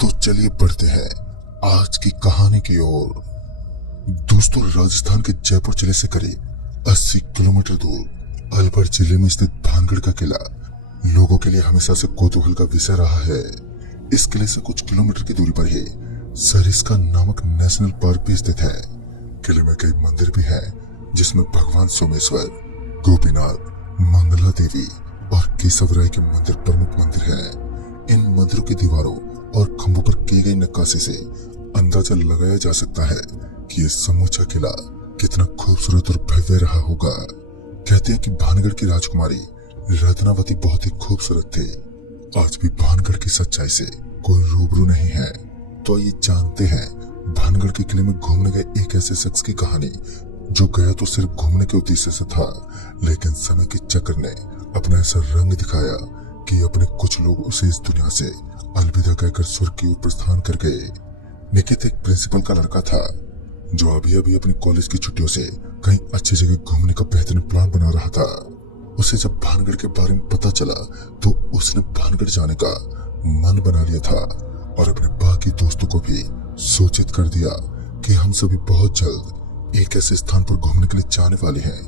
तो चलिए बढ़ते हैं आज की कहानी की ओर। दोस्तों, राजस्थान के जयपुर जिले से करीब 80 किलोमीटर दूर अलवर जिले में स्थित भानगढ़ का किला लोगों के लिए हमेशा से कौतूहल का विषय रहा है। इस किले से कुछ किलोमीटर की दूरी पर ही सरिस्का नामक नेशनल पार्क भी स्थित है। किले में कई मंदिर भी हैं, जिसमें भगवान सोमेश्वर, गोपीनाथ, मंगला देवी और केशवराय के मंदिर प्रमुख मंदिर हैं। इन मंदिरों की दीवारों और खंभों पर की गई नक्काशी से अंदाजा लगाया जा सकता है कि यह समूचा किला कितना खूबसूरत और भव्य रहा होगा। कहते हैं कि भानगढ़ की राजकुमारी रत्नावती बहुत ही खूबसूरत थी। आज भी भानगढ़ की सच्चाई से कोई रूबरू नहीं है। तो ये जानते हैं भानगढ़ के किले में घूमने गए एक ऐसे शख्स की कहानी, जो गया तो सिर्फ घूमने के उद्देश्य से था, लेकिन समय के चक्कर ने अपना ऐसा रंग दिखाया कि अपने कुछ लोग उसे इस दुनिया से अलविदा कहकर स्वर्ग की ओर प्रस्थान कर गए। निकित एक प्रिंसिपल का लड़का था, जो अभी अभी अपनी कॉलेज की छुट्टियों से कहीं अच्छी जगह घूमने का बेहतरीन प्लान बना रहा था। उसे जब भानगढ़ के बारे में पता चला तो उसने भानगढ़ जाने का मन बना लिया था और अपने बाकी दोस्तों को भी सूचित कर दिया कि हम सभी बहुत जल्द एक ऐसे स्थान पर घूमने के लिए जाने वाले हैं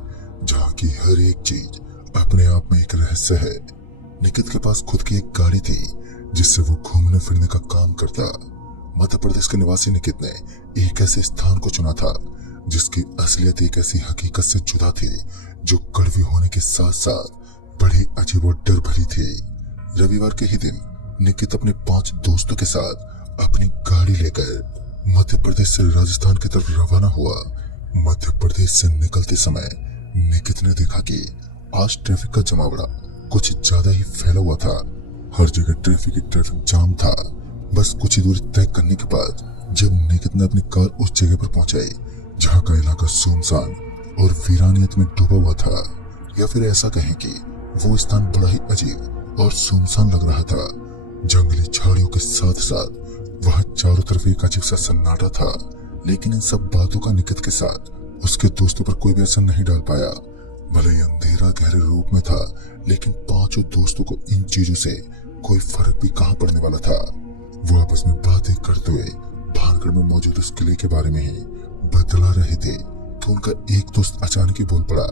जहाँ की हर एक चीज अपने आप में एक रहस्य है। निकित के पास खुद की एक गाड़ी थी, जिससे वो घूमने फिरने का काम करता। मध्य प्रदेश के निवासी निकित ने एक ऐसे स्थान को चुना था जिसकी असलियत एक ऐसी हकीकत से जुदा थी, जो कड़वी होने के साथ साथ बड़ी अजीब और डर भरी थी। रविवार के ही दिन निकित अपने 5 दोस्तों के साथ अपनी गाड़ी लेकर मध्य प्रदेश से राजस्थान की तरफ रवाना हुआ। मध्य प्रदेश से निकलते समय निकित ने देखा कि आज ट्रैफिक का जमावड़ा कुछ ज्यादा ही फैला हुआ था। हर जगह ट्रैफिक जाम था। बस कुछ ही दूरी तय करने के बाद जब निकित ने अपनी कार उस जगह पर पहुंचाई जहां का इलाका सुनसान और वीरानियत में डूबा हुआ था, या फिर ऐसा कहें कि वो स्थान बड़ा ही अजीब और सुनसान लग रहा था। जंगली झाड़ियों के साथ साथ वहां चारों तरफ एक अजीब सा सन्नाटा था। लेकिन इन सब बातों का निकित के साथ उसके दोस्तों पर कोई भी असर नहीं डाल पाया। भले ही अंधेरा गहरे रूप में था, लेकिन 5 दोस्तों को इन चीजों से कोई फर्क भी कहां पड़ने वाला था। वो आपस में बातें करते हुए भानगढ़ में मौजूद उस किले के बारे में ही बतला रहे थे तो उनका एक दोस्त अचानक ही बोल पड़ा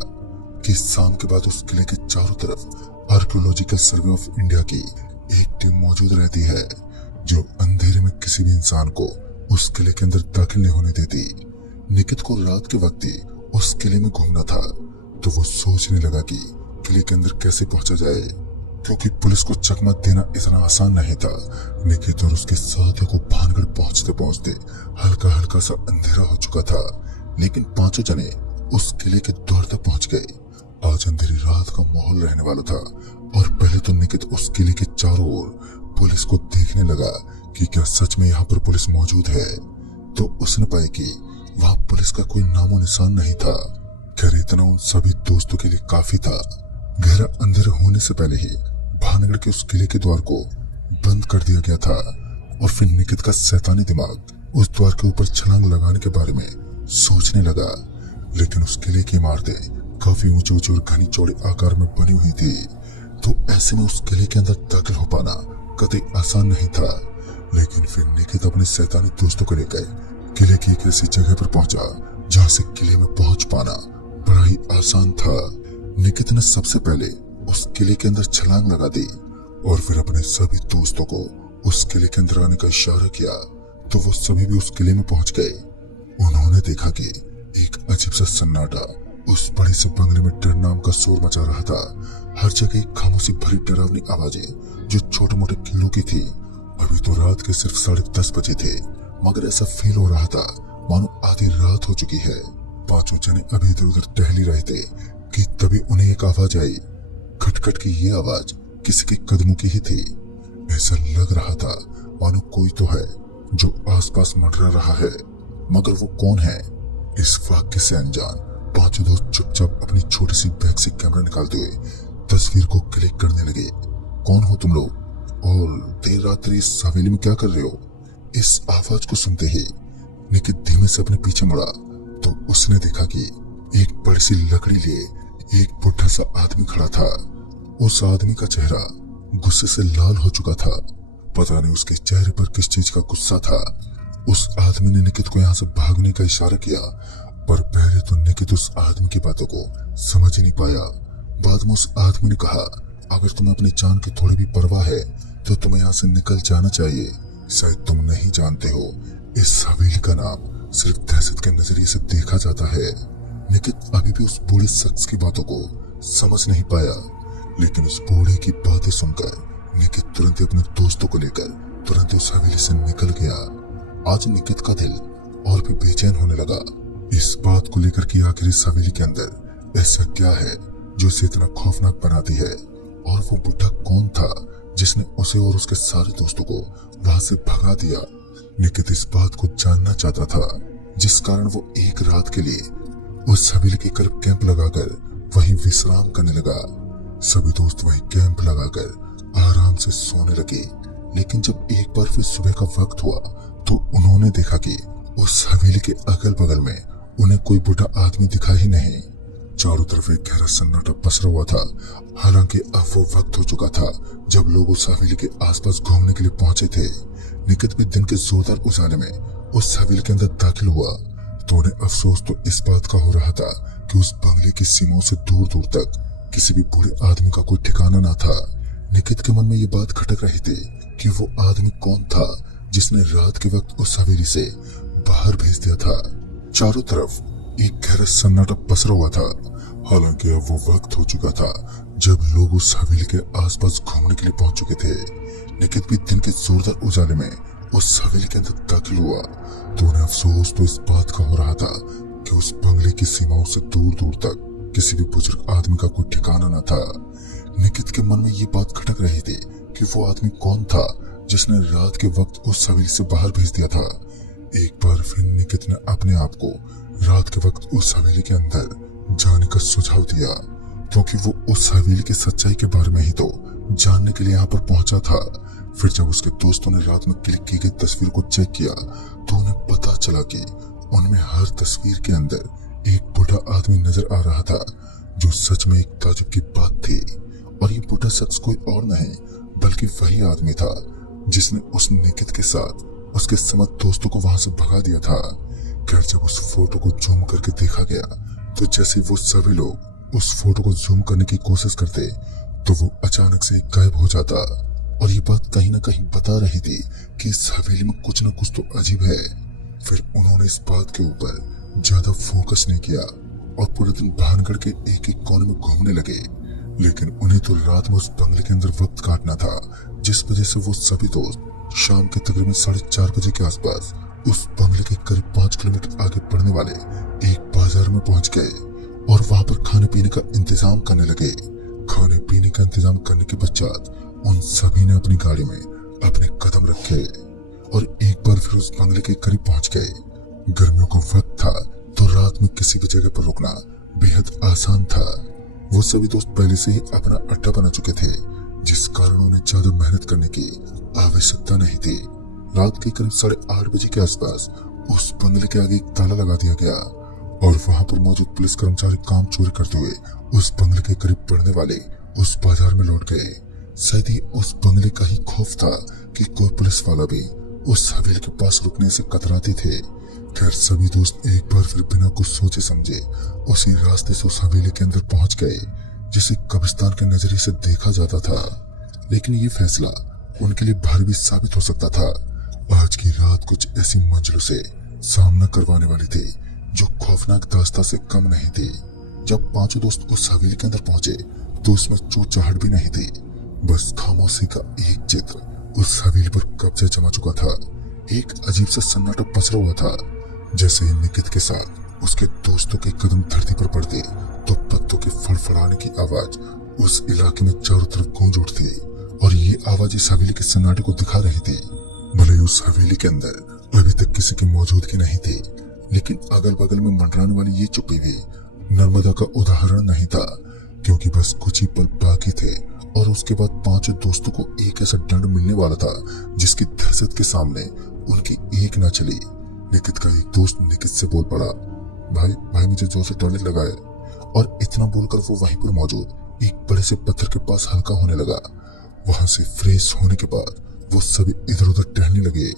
कि शाम के बाद उस किले के चारों तरफ आर्कियोलॉजिकल सर्वे ऑफ इंडिया की एक टीम मौजूद रहती है, जो अंधेरे में किसी भी इंसान को उस किले के अंदर दाखिल नहीं होने देती। निकित को रात के वक्त ही उस किले में घूमना था, तो वो सोचने लगा कि किले के अंदर कैसे पहुंचा जाए, क्योंकि पुलिस को चकमा देना इतना आसान नहीं था। निकित और उसके साथियों को भानगढ़ पहुंचते पहुंचते हल्का हल्का सा अंधेरा हो चुका था, लेकिन 5 जने उस किले के द्वार तक पहुंच गए। आज अंधेरी रात का माहौल रहने वाला था और पहले तो निकित उस किले के चारों ओर पुलिस को देखने लगा कि क्या सच में यहाँ पर पुलिस मौजूद है। तो उसने पाया कि वहाँ पुलिस का कोई नामो निशान नहीं था। खैर, इतना उन सभी दोस्तों के लिए काफी था। गहरा अंधेरा होने से पहले ही भानगढ़ के उस किले के द्वार को बंद कर दिया गया था और फिर निकित का शैतानी दिमाग उस द्वार के ऊपर छलांग लगाने के बारे में सोचने लगा। लेकिन उस किले की इमारतें काफी ऊंची ऊंची और घनी चौड़ी आकार में बनी हुई थी, तो ऐसे में उस किले के अंदर दाखिल हो पाना कतई आसान नहीं था। लेकिन फिर निकित अपने शैतानी दोस्तों को लेकर किले की एक ऐसी जगह पर पहुंचा जहां से किले में पहुंच पाना बड़ा ही आसान था। निकित ने सबसे पहले उस किले के अंदर छलांग लगा दी और फिर अपने सभी दोस्तों को उस किले के अंदर आने का इशारा किया, तो वो सभी भी उस किले में पहुंच गए। उन्होंने देखा कि एक अजीब सा सन्नाटा उस बड़े से बंगले में डर नाम का शोर मचा रहा था। हर जगह एक खामोशी भरी डरावनी आवाजें जो छोटे मोटे कीड़ों की थी। अभी तो रात के सिर्फ 10:30 बजे थे, मगर ऐसा फील हो रहा था मानो आधी रात हो चुकी है। 5 जने अभी इधर उधर टहल रहे थे कि तभी उन्हें एक आवाज आई। खटखट की ये आवाज किसी के कदमों की ही थी। ऐसा लग रहा था मानो कोई तो है जो आसपास मंडरा रहा है, मगर वो कौन है? इस वाक्य से अनजान 5 दोस्त चुपचाप अपनी छोटी सी बैग से कैमरा निकालते हुए तस्वीर को क्लिक करने लगे। कौन हो तुम लोग और देर रात्रि इस हवेली में क्या कर रहे हो? इस आवाज को सुनते ही निकित धीमे से अपने पीछे मुड़ा तो उसने देखा कि एक बड़ी सी लकड़ी लिए एक बुढ़ा सा आदमी खड़ा था। उस आदमी का चेहरा गुस्से से लाल हो चुका था पता नहीं उसके चेहरे पर किस चीज का गुस्सा था। उस आदमी ने निकित को यहाँ से भागने का इशारा किया, पर पहले तो निकित उस आदमी की बातों को समझ ही नहीं पाया। बाद में उस आदमी ने कहा, अगर तुम्हें अपनी जान की थोड़ी भी परवाह है तो तुम्हें यहाँ से निकल जाना चाहिए। शायद तुम नहीं जानते हो, इस हवेली का नाम सिर्फ दहशत के नजरिए से देखा जाता है। निकित अभी भी उस बूढ़े शख्स की बातों को समझ नहीं पाया, लेकिन उस बूढ़े की बातें सुनकर निकित तुरंत अपने दोस्तों को लेकर तुरंत उस हवेली से निकल गया। आज निकित का दिल और भी बेचैन होने लगा, इस बात को लेकर कि आखिर इस हवेली के अंदर ऐसा क्या है जो उसे इतना खौफनाक बनाती है, और वो बुढ़ा कौन था जिसने उसे और उसके सारे दोस्तों को वहां से भगा दिया। निकित इस बात को जानना चाहता था, जिस कारण वो एक रात के लिए उस हवेली के करीब कैंप लगाकर वहीं विश्राम करने लगा। सभी दोस्त वहीं कैंप लगाकर आराम से सोने लगे, लेकिन जब एक बार फिर सुबह का वक्त हुआ तो उन्होंने देखा कि उस हवेली के अगल बगल में उन्हें कोई बूढ़ा आदमी दिखा ही नहीं। चारों तरफ एक गहरा सन्नाटा पसरा हुआ था। हालांकि अब वो वक्त हो चुका था जब लोग उस हवेली के आसपास घूमने के लिए पहुंचे थे। निकित भी दिन के जोरदार उजाले में उस हवेली के अंदर दाखिल हुआ तो उन्हें अफसोस तो इस बात का हो रहा था कि उस बंगले की सीमाओं से दूर दूर तक किसी भी बूढ़े आदमी का कोई ठिकाना ना था। निकित के मन में ये बात खटक रही थी कि वो आदमी कौन था जिसने रात के वक्त उस हवेली से बाहर भेज दिया था। चारों तरफ एक गहरा सन्नाटा पसरा हुआ था। हालांकि अब वो वक्त हो चुका था जब लोग उस हवेली के आसपास घूमने के लिए पहुंच चुके थे। निकित भी दिन के जोरदार उजाले में उस हवेली के अंदर दाखिल हुआ तो उन्हें अफसोस तो इस बात का हो रहा था कि उस बंगले की सीमाओं से दूर दूर तक किसी भी बुजुर्ग आदमी का कोई ठिकाना न था। निकित के मन में ये बात खटक रही थी कि वो आदमी कौन था जिसने रात के वक्त उस हवेली से बाहर भेज दिया था। एक बार फिर निकित ने अपने आप को रात के वक्त उस हवेली के अंदर जाने का सुझाव दिया, क्योंकि वो उस हवेली की सच्चाई के बारे में ही तो जानने के लिए यहाँ पर पहुंचा था। फिर जब उसके दोस्तों ने रात में क्लिक की गई तस्वीर को चेक किया तो उन्हें पता चला कि उनमें हर तस्वीर के अंदर एक बूढ़ा आदमी नजर आ रहा था, जो सच में एक ताजुब की बात थी। और ये बूढ़ा शख्स कोई और नहीं बल्कि वही आदमी था जिसने उस निकित के साथ उसके समस्त दोस्तों को वहां से भगा दिया था। खैर जब उस फोटो को जूम करके देखा गया तो जैसे वो सभी लोग उस फोटो को जूम करने की कोशिश करते तो वो अचानक से गायब हो जाता। और ये बात कहीं ना कहीं बता रही थी कि इस हवेली में कुछ न कुछ तो अजीब है। फिर उन्होंने इस बात के ऊपर ज्यादा फोकस नहीं किया और पूरे दिन भानगढ़ के एक एक कोने में घूमने लगे। लेकिन उन्हें तो रात में उस बंगले के अंदर वक्त काटना था, जिस वजह से वो सभी दोस्त शाम के तकरीबन 4:30 बजे के आसपास उस बंगले के करीब 5 किलोमीटर आगे पड़ने वाले एक बाजार में पहुंच गए और वहां पर खाने पीने का इंतजाम करने लगे। खाने पीने का इंतजाम करने के पश्चात उन सभी ने अपनी गाड़ी में अपने कदम रखे और एक बार फिर उस बंगले के करीब पहुंच गए। गर्मियों का वक्त था तो रात में किसी भी जगह पर रुकना बेहद आसान था। वो सभी दोस्त पहले से ही अपना अड्डा बना चुके थे, जिस कारण उन्हें ज्यादा मेहनत करने की आवश्यकता नहीं थी। रात के करीब 8:30 बजे के आसपास उस बंगले के आगे एक ताला लगा दिया गया और वहां पर मौजूद पुलिस कर्मचारी काम चोरी करते हुए उस बंगले के करीब पड़ने वाले उस बाजार में लौट गए। शायद ही उस बंगले का ही खौफ था कि कोई पुलिस वाला भी उस हवेली के पास रुकने से कतराते थे। खैर सभी दोस्त एक बार फिर बिना कुछ सोचे समझे उसी रास्ते से उस हवेली के अंदर पहुंच गए, जिसे कब्रिस्तान के नजरिए से देखा जाता था। लेकिन ये फैसला उनके लिए भारी भी साबित हो सकता था। आज की रात कुछ ऐसी मंजिलों से सामना करवाने वाली थी जो खौफनाक दास्तां से कम नहीं थी। जब पांचों दोस्त उस हवेली के अंदर पहुंचे तो उसमें चोट-चहाट भी नहीं थी, बस खामोशी का एक चित्र उस हवेली पर कब्जा जमा चुका था। एक अजीब सा सन्नाटा पसरा हुआ था। जैसे ही निकित के साथ उसके दोस्तों के कदम धरती पर पड़ते तो पत्तों के फड़फड़ाने की आवाज उस इलाके में चारों तरफ गूंज उठती और ये आवाज इस हवेली के सन्नाटे को दिखा रही थी। भले उस हवेली के अंदर अभी तक किसी की मौजूदगी नहीं थी, लेकिन अगल बगल में मंडराने वाली ये चुप्पी भी नर्मदा का उदाहरण नहीं था, क्योंकि बस कुछ ही पल बाकी थे और उसके बाद पांचों दोस्तों को एक ऐसा दंड मिलने वाला था जिसकी दहशत के सामने उनकी एक न चली। निकित का एक दोस्त निकित से बोल पड़ा, भाई मुझे जोर से टॉयलेट लगा है। और इतना बोलकर वो वहीं पर मौजूद एक बड़े से पत्थर के पास हल्का होने लगा। वहां से फ्रेश होने के बाद वो सभी इधर उधर टहलने लगे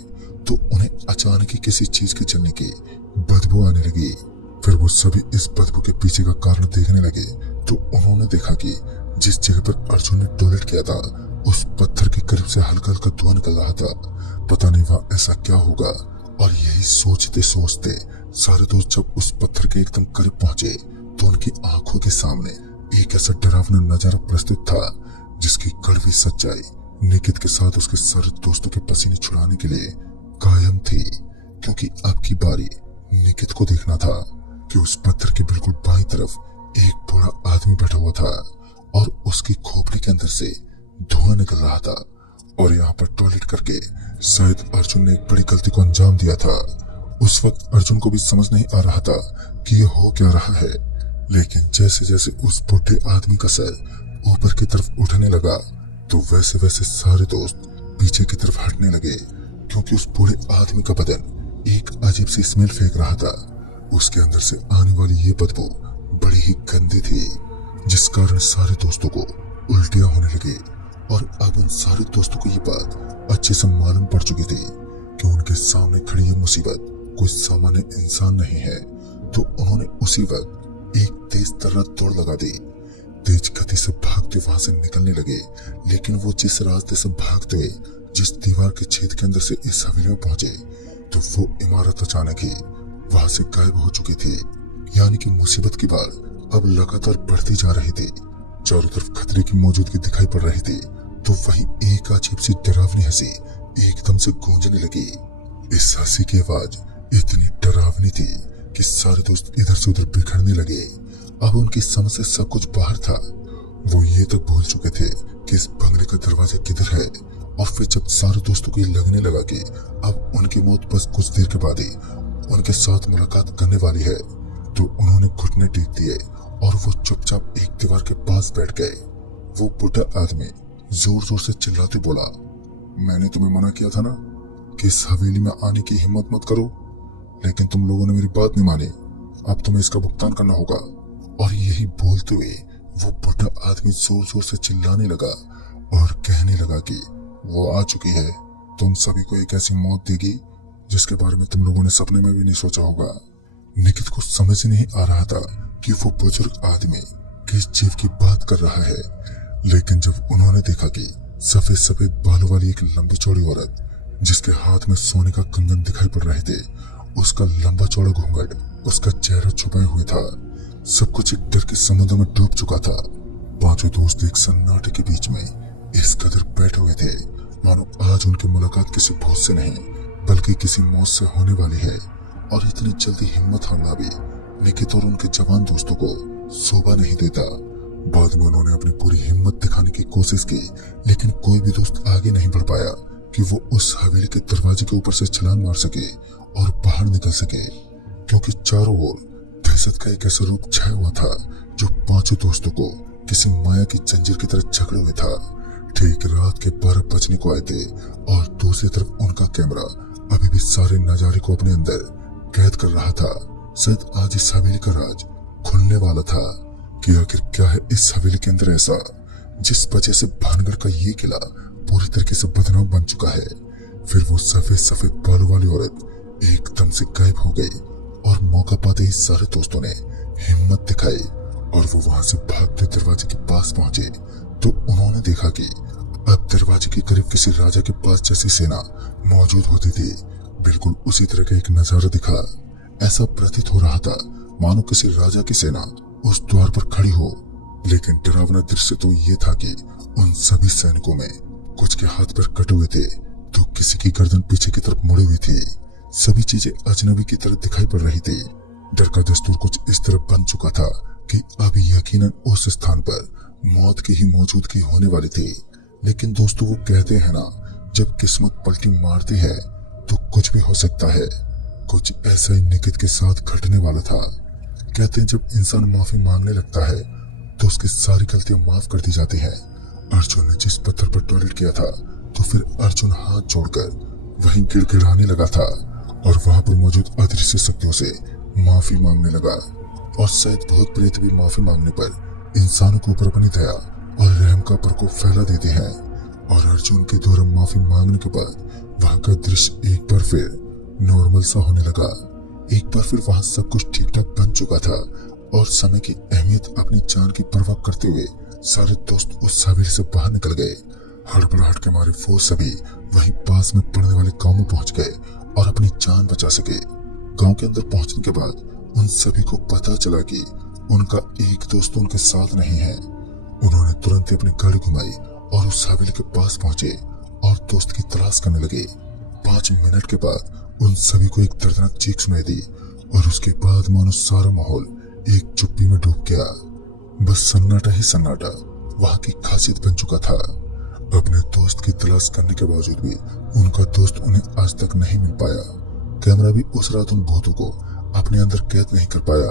तो उन्हें अचानक ही किसी चीज के जलने की बदबू आने लगी। फिर वो सभी इस बदबू के पीछे का कारण देखने लगे तो उन्होंने देखा कि जिस जगह पर अर्जुन ने टॉयलेट किया था उस पत्थर के करीब से हल्का हल्का धुआं निकल रहा था। पता नहीं वहां ऐसा क्या होगा। और यही सोचते सोचते सारे दोस्त जब उस पत्थर के एकदम करीब पहुंचे तो उनकी आंखों के सामने एक ऐसा डरावना नजारा प्रस्तुत था जिसकी कड़वी सच्चाई निकित के साथ उसके सारे दोस्तों के पसीने छुड़ाने के लिए कायम थी। क्योंकि अब की बारी निकित को देखना था कि उस पत्थर के बिल्कुल बाईं तरफ एक बूढ़ा आदमी बैठा हुआ था और उसकी खोपड़ी के अंदर से धुआं निकल रहा था। और यहाँ पर टॉयलेट करके शायद अर्जुन ने एक बड़ी गलती को अंजाम दिया था। उस वक्त अर्जुन को भी समझ नहीं आ रहा था कि ये हो क्या रहा है। लेकिन जैसे जैसे उस बूढ़े आदमी का सर ऊपर की तरफ उठने लगा तो वैसे वैसे सारे दोस्त पीछे की तरफ हटने लगे क्योंकि उस बूढ़े आदमी का बदन एक अजीब सी स्मेल फेंक रहा था। उसके अंदर से आने वाली ये बदबू बड़ी ही गंदी थी जिस कारण सारे दोस्तों को उल्टियां होने लगी। और अब उन सारे दोस्तों को ये बात अच्छे से मालूम पड़ चुकी थी कि उनके सामने खड़ी ये मुसीबत कोई सामान्य इंसान नहीं है। तो उन्होंने उसी वक्त एक तेज तर्रार दौड़ लगा दी। तेज गति से भागते वहां से निकलने लगे। लेकिन वो जिस रास्ते से भागते हुए जिस दीवार के छेद के अंदर से इस हवेली में पहुंचे तो वो इमारत अचानक ही वहां से गायब हो चुकी थी। यानी कि मुसीबत की बात अब लगातार बढ़ती जा रही थी। चारों तरफ खतरे की मौजूदगी दिखाई पड़ रही थी तो वहीं एक अजीब सी डरावनी हंसी एकदम से गूंजने लगी। इस हंसी की आवाज इतनी डरावनी थी कि सारे दोस्त इधर से उधर बिखरने लगे। अब उनकी समझ से सब कुछ बाहर था। वो ये तक भूल चुके थे कि इस बंगले का दरवाजा किधर है। और फिर जब सारे दोस्तों को ये लगने लगा कि अब उनकी मौत बस कुछ देर के बाद ही उनके साथ मुलाकात करने वाली है तो उन्होंने घुटने टेक दिए और वो चुपचाप एक दीवार के पास बैठ गए। वो बूढ़ा आदमी जोर जोर से चिल्लाते बोला, मैंने तुम्हें मना किया था ना कि इस हवेली में आने की हिम्मत मत करो, लेकिन तुम लोगों ने मेरी बात नहीं मानी। अब तुम्हें इसका भुगतान करना होगा। और यही बोलते हुए वो बूढ़ा आदमी जोर जोर से चिल्लाने लगा और कहने लगा कि वो आ चुकी है, तुम सभी को एक ऐसी मौत देगी जिसके बारे में तुम लोगों ने सपने में भी नहीं सोचा होगा। निकित को समझ नहीं आ रहा था कि वो बुजुर्ग आदमी किस जीव की बात कर रहा है। लेकिन जब उन्होंने देखा कि सफेद सफेद बालों वाली एक लंबी चौड़ी औरत जिसके हाथ में सोने का कंगन दिखाई पड़ रहे थे, उसका लंबा चौड़ा घूंघट उसका चेहरा छुपाए हुए था। सब कुछ एक डर के समुद्र में डूब चुका था। पांचों दोस्त एक सन्नाटे के बीच में इस कदर बैठे हुए थे मानो आज उनकी मुलाकात किसी भूत से नहीं बल्कि किसी मौत से होने वाली है। और इतनी जल्दी हिम्मत हारना भी निकित और उनके जवान दोस्तों को शोभा नहीं देता। बाद में उन्होंने अपनी पूरी हिम्मत दिखाने की कोशिश की लेकिन कोई भी दोस्त आगे नहीं बढ़ पाया कि वो उस हवेली के दरवाजे के ऊपर से छलांग मार सके और बाहर निकल सके। क्योंकि चारों ओर दहशत का एक ऐसा रूप छाया हुआ था जो पांचों दोस्तों को किसी माया की जंजीर की तरह जकड़े हुए था। ठीक रात के 12 बजने को आए थे और दूसरी तरफ उनका कैमरा अभी भी सारे नजारे को अपने अंदर कैद कर रहा था। शायद आज इस हवेली का राज खुलने वाला था कि आखिर क्या है इस हवेली के अंदर ऐसा जिस वजह से भानगढ़ का ये किला पूरी तरीके से बदनाम बन चुका है। फिर वो सफेद सफेद बालों वाली औरत एकदम से गायब हो गई और मौका पाते ही सारे दोस्तों ने हिम्मत दिखाई और वो वहां से भागते दरवाजे के पास पहुंचे तो उन्होंने देखा कि अब दरवाजे के करीब किसी राजा के पास जैसी सेना मौजूद होती थी। बिल्कुल उसी तरह का एक नजारा दिखा। ऐसा प्रतीत हो रहा था मानो किसी राजा की सेना उस द्वार पर खड़ी हो। लेकिन डरावना दृश्य तो ये था कि उन सभी सैनिकों में कुछ के हाथ पैर कटे हुए थे तो किसी की गर्दन पीछे की तरफ मुड़ी हुई थी। सभी चीजें अजनबी की तरह दिखाई पड़ रही थी। डर का दस्तूर कुछ इस तरह बन चुका था कि अब यकीनन उस स्थान पर मौत की ही मौजूदगी होने वाली थी। लेकिन दोस्तों वो कहते हैं ना, जब किस्मत पलटी मारती है तो कुछ भी हो सकता है। कुछ ऐसा ही निकित के साथ घटने वाला था। कहते हैं जब इंसान माफी मांगने लगता है तो उसकी सारी गलतियां माफ कर दी जाती है। अर्जुन ने जिस पत्थर पर टॉयलेट किया था तो फिर अर्जुन हाथ जोड़कर वहीं गिड़गिड़ाने लगा था और वहां पर मौजूद अदृश्य शक्तियों से माफी मांगने लगा। और शायद भूत प्रेत भी माफी मांगने पर इंसानों के ऊपर अपनी दया और रहम का प्रकोप फैला देते हैं और अर्जुन के द्वारा माफी मांगने के बाद वहां का दृश्य एक बार फिर नॉर्मल सा होने लगा। एक बार फिर वहां सब कुछ ठीक ठाक बन चुका था और समय की अहमियत अपनी जान की परवाह करते हुए सारे दोस्त उस हवेली से बाहर निकल गए। हड़बड़ाहट के मारे वो सभी वहीं पास में पड़ने वाले गांव में पहुंच गए और अपनी जान बचा सके। गांव के अंदर पहुंचने के बाद उन सभी को पता चला कि उनका एक दोस्त उनके साथ नहीं है। उन्होंने तुरंत ही अपनी गाड़ी घुमाई और उस हवेली के पास पहुंचे और दोस्त की तलाश करने लगे। 5 मिनट के बाद उन सभी को एक दर्दनाक चीख सुनाई दी और उसके बाद मानो सारा माहौल एक चुप्पी में डूब गया। बस सन्नाटा ही सन्नाटा वहां की खासियत बन चुका था। अपने दोस्त की तलाश करने के बावजूद भी उनका दोस्त उन्हें आज तक नहीं मिल पाया। कैमरा भी उस रात उन भूतों को अपने अंदर कैद नहीं कर पाया।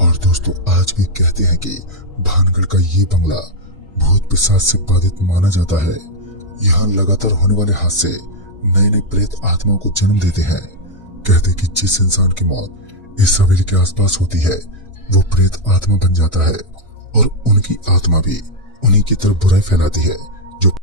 और दोस्तों, आज भी कहते हैं कि भानगढ़ का ये बंगला भूत पिशाच से बाधित माना जाता है। यहाँ लगातार होने वाले हादसे नए नए प्रेत आत्माओं को जन्म देते हैं। कहते कि जिस इंसान की मौत इस हवेली के आसपास होती है वो प्रेत आत्मा बन जाता है और उनकी आत्मा भी उन्हीं की तरफ बुराई फैलाती है।